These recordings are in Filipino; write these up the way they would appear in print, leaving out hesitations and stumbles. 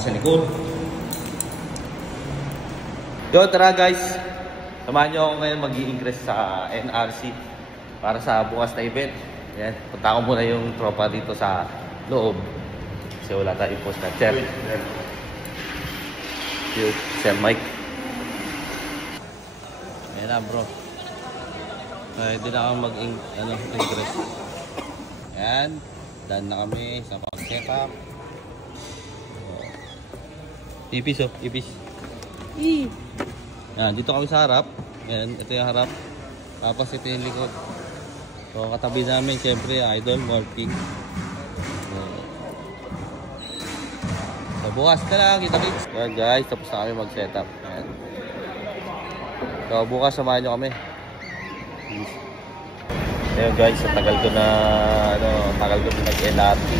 sa likod. Yo, tara guys. Samahan nyo ako ngayon mag-i-ingress sa NRC para sa bukas na event. Yan, punta ko muna yung tropa dito sa loob. Kasi wala tayong post na. Sir. Sir Mike. Ayan na bro. Hindi na ako mag-ingress. Ayan. Done na kami sa pag-check up. Ipis oh, ipis. Yan, dito kami sa harap. Yan, ito yung harap. Tapos ito yung likod. So katabi namin syempre idol working. So bukas ka lang, kita-kits. Yan guys, tapos na kami mag-setup. Yan. So bukas samahan nyo kami. Ayan guys, so tagal ko na nag-LRT.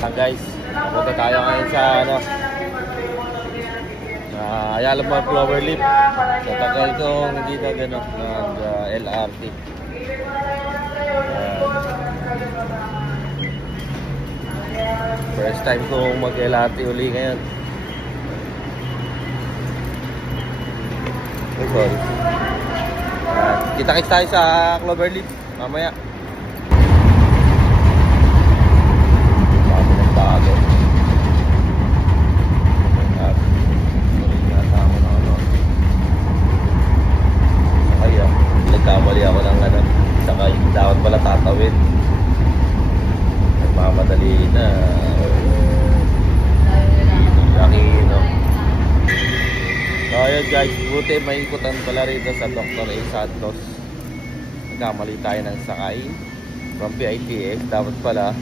Ayan guys, punta tayo ngayon sa Ayala Mall Cloverleaf. So tagal kong hindi na nag-LRT. First time kong mag-LRT uli ngayon. Oh, sorry. Kita-kits tayo sa Cloverleaf mamaya. Nagkamali ako ng saka dapat pala tatawid. Nagmamadali na. Laki, no? So ayun guys, buti may ikutan pala rito sa Dr. A. Santos. Nagkamali tayo ng sakay from PITX. Dapat pala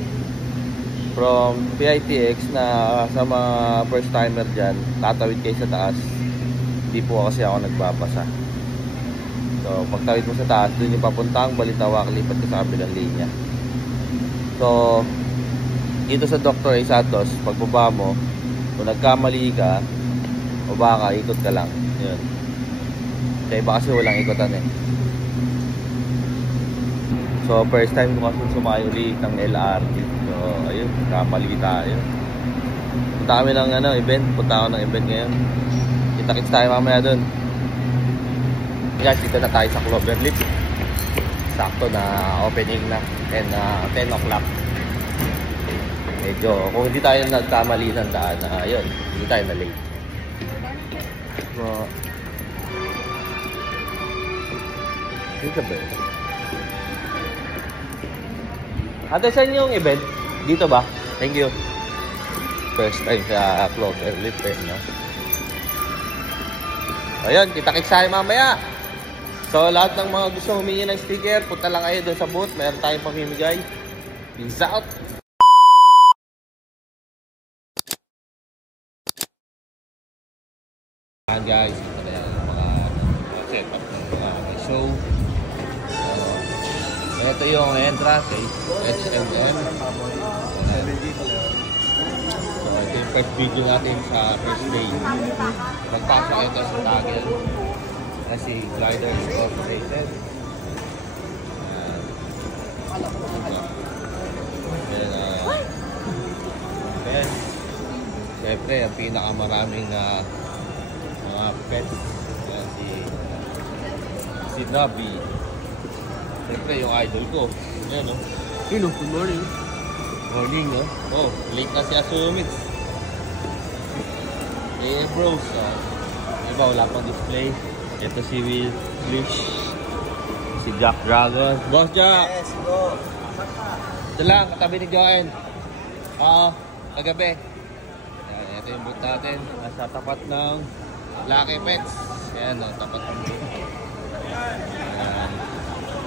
from PITX na sa mga first timer dyan, tatawid kayo sa taas. Hindi po kasi ako nagbabasa. So pagtawid mo sa taas, doon yung papuntang Balintawak, lipat ka sa kabilang linya. So dito sa Dr. A. Santos, pagbaba mo, kung nagkamali ka o baka ikot ka lang. Yun. Sa iba kasi walang ikotan eh. So first time ko kasi sumakay ulit ng LRT. So ayun, kamali tayo. Punta kami ng event. Punta ako ng event ngayon. Kita-kits tayo mamaya dun. Guys, dito na tayo sa Cloverleaf. Sakto na opening na 10 o'clock. Medyo kung hindi tayo nagkamali ng daan, ayun, hindi tayo na late. So dito ba? Ate, saan yung event? Dito ba? Thank you. First time sa Cloverleaf, no? Ayun, kita-kits tayo mamaya. So lahat ng mga gusto humingi ng sticker, punta lang kayo doon sa booth. Meron tayong pamimigay. Peace out! Ayan guys, ito na yan ang mga setup ng show. Ito yung entrance eh, HMM. So ito yung first video natin sa first day. Magpasok ito sa tagel. Kasi Glider Incorporated. Then, siyempre, ang pinakamaraming mga pets. Si Nabi. Siyempre, yung idol ko. Ayan, no? Hello, good morning. Morning, no? Oh, late na si Asumits. Bros, iba, wala pang display. Ito si Will Glitch, si Jack Dragon. Boss Jack! Yes, go! Ito lang, katabi ni Joanne. Kagabi. Ito yung booth natin. Nasa tapat ng Lucky Pets. Ayan, tapat ng booth.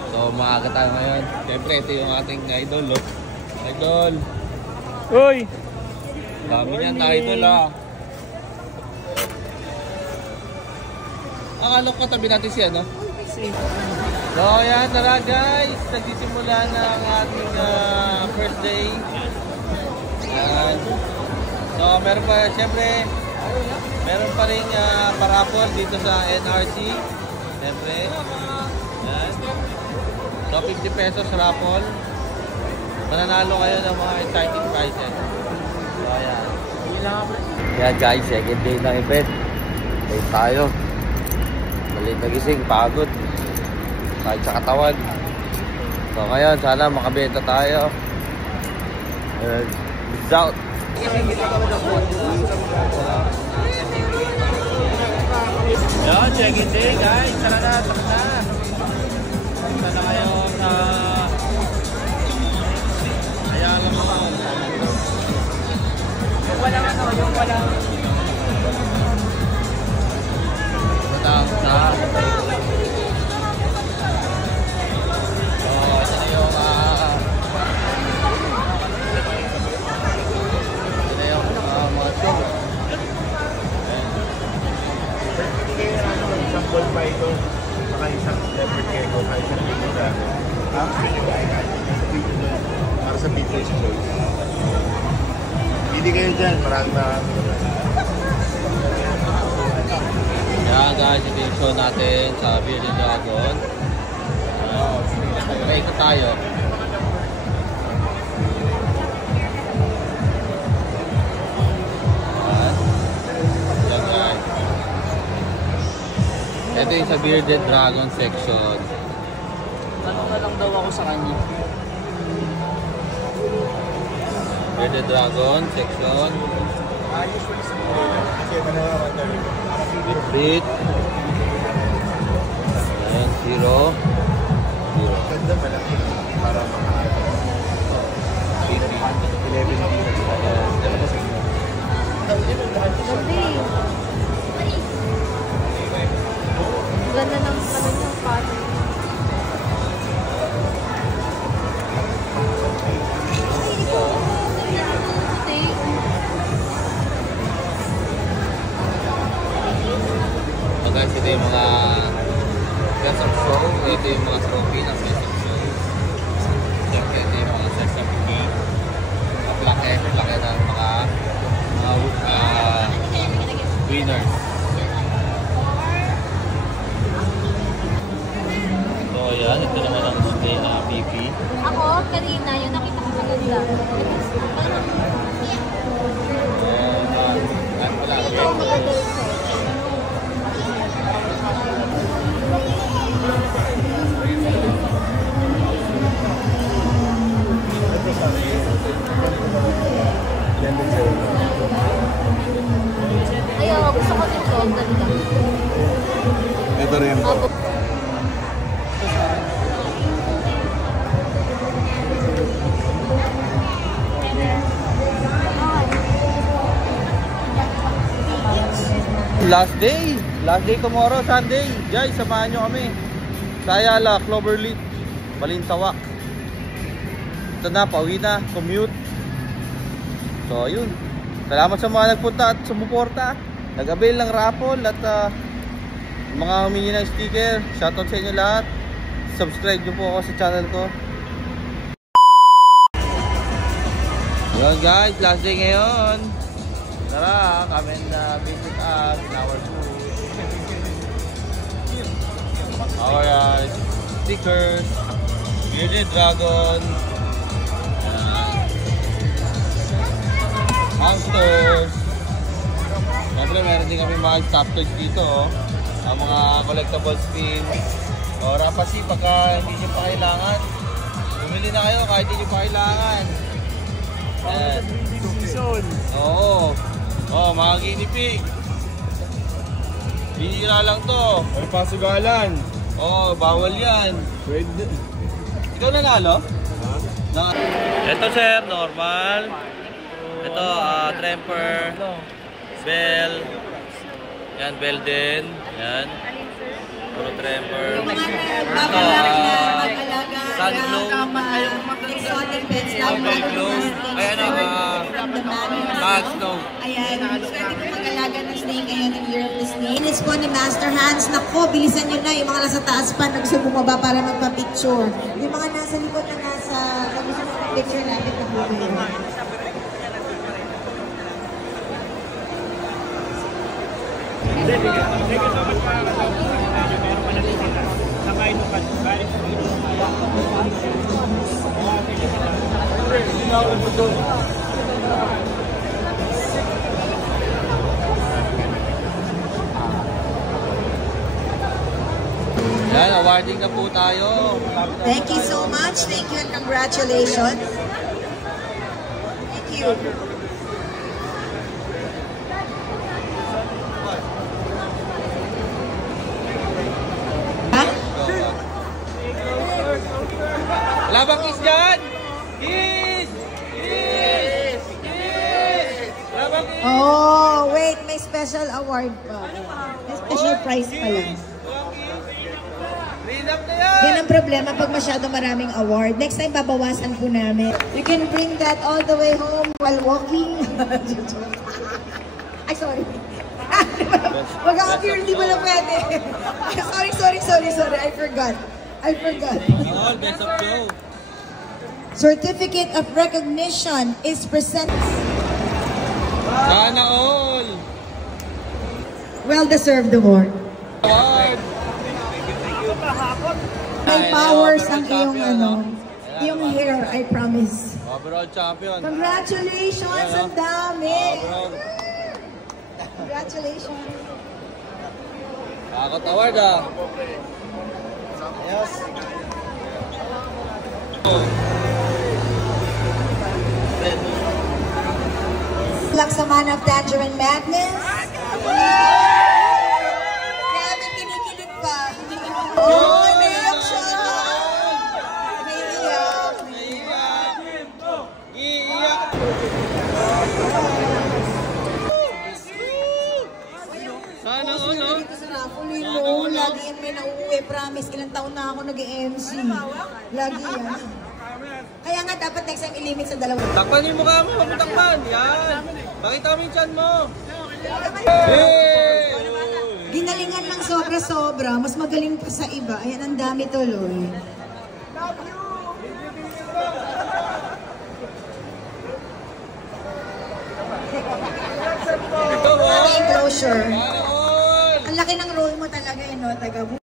So, maaga tayo ngayon. Siyempre, ito yung ating idol. Idol! Uy! Dami niyan na idol, Akala ko katabi natin si So yan, tara guys, nagsisimula na ang ating first day. Yan. So meron pa, syempre, meron pa rin parapol dito sa NRC. Syempre. Yan. So 50 pesos raffle. Mananalo kayo ng mga exciting prizes. So ayan. Yan guys, second day ng event. Late tayo. Malit nagising, pagod. Kahit sa katawan. So ngayon, sana makabenta tayo. Peace out. Yo, second day guys. Tara na, tara na. Punta na ngayon sa Ayala Mall. Yung walang ano, yung walang punta. So, ito na yung mga show. Isang ball python, saka isang leopard gecko, saka isang video dragon. Para sa video show. Hindi kayo dyan, maraming Yan guys, ito yung show natin sa Bearded Dragon. Paikot tayo. Yan guys. Ito yung sa Bearded Dragon section. Tanong na lang daw ako sa kanya. Bearded Dragon section. Beat. Ayan, zero. Ganda malaki para mahal. 11 years. Ganda ng pattern. So guys, ito yung mga best of show. Ito yung mga trophy ng best of show. Siyempre, ito yung mga certificate. Plaque ng mga winners. So ayan, ito naman ang display na BP. Ako, kanina, yung nakita ko maganda. Ano pala? Ito, maganda yung set. Ayaw, gusto ko din ito. Ganda. Ito rin. Last day tomorrow, Sunday. Guys, samahan nyo kami sa Ayala, Cloverleaf, Balintawak. Ito na, pauwi na, commute. So yun, salamat sa mga nagpunta at sumuporta, nag-avail ng raffle at mga humingi ng sticker. Shoutout sa inyo lahat. Subscribe nyo po ako sa channel ko. Yun guys, last day ngayon. Tara, come and visit us in our booth. Our stickers, Bearded Dragon, hamsters. Siyempre meron din kami mga stop toys dito, oh. Ang mga collectible spin. O rapasi pagka hindi nyo pa kailangan, bumili na kayo kahit hindi nyo pa kailangan. Oo. Oh, mga guinea pig. Bihira lang to. Ay, pasugalan. Oh, bawal yan. Pwede. Ikaw nanalo? Ha? Ito sir, normal. Ito, Tremper. Bell. Yan, Bell din. Yan. Puro Tremper. Ito, Sun Glow. Exotic pets Oh, Bell Glow. Ay, ano, Bag Snow. Ayan, swerte po mag-alaga ng snake ngayon in Year of the Snake. Minutes po ni Master Hans. Nako, bilisan nyo na. Yung mga nasa taas pa, nagsumumaba para magpa-picture. Yung mga nasa likod na nasa, pag gusto mo picture natin na po kayo. Yan, awarding na po tayo. Thank you so much. Thank you and congratulations. Thank you. Ha? Wala bang kiss dyan? Kiss! Kiss! Kiss! Wala bang kiss? Oh, wait. May special award pa. May special prize pa lang. Clean up na yan! Yan ang problema pag masyado maraming award. Next time, babawasan po namin. You can bring that all the way home while walking. Ay, sorry. Mag-a-appear, hindi mo na pwede. Sorry. I forgot. All best of show. Certificate of recognition is presented. Sana all! Well-deserved award. Award! May powers ang iyong yung hair, I promise. Overall champion. Congratulations! Ang dami! Overall. Congratulations! Kakot award ah. Yes. Luck sa Man of Tangerine Madness. Grabe, kinikilig pa. Oh, naiyak siya. Naiiyak. Iiyak! Sana all, no? Dito sa Napoli, no? Lagi yan may nauuwi. Promise, ilang taon na ako nag-MC. Lagi yan. Kaya nga dapat next time ilimit sa dalawa. Takpan yung mukha mo, huwag mo takpan. Yan. Pakita mo yung chan mo. Hey! Ginalingan ng sobra-sobra. Mas magaling pa sa iba. Ayan, ang dami tuloy. Closure. Sana all! Ang laki ng role mo talaga, no? Taga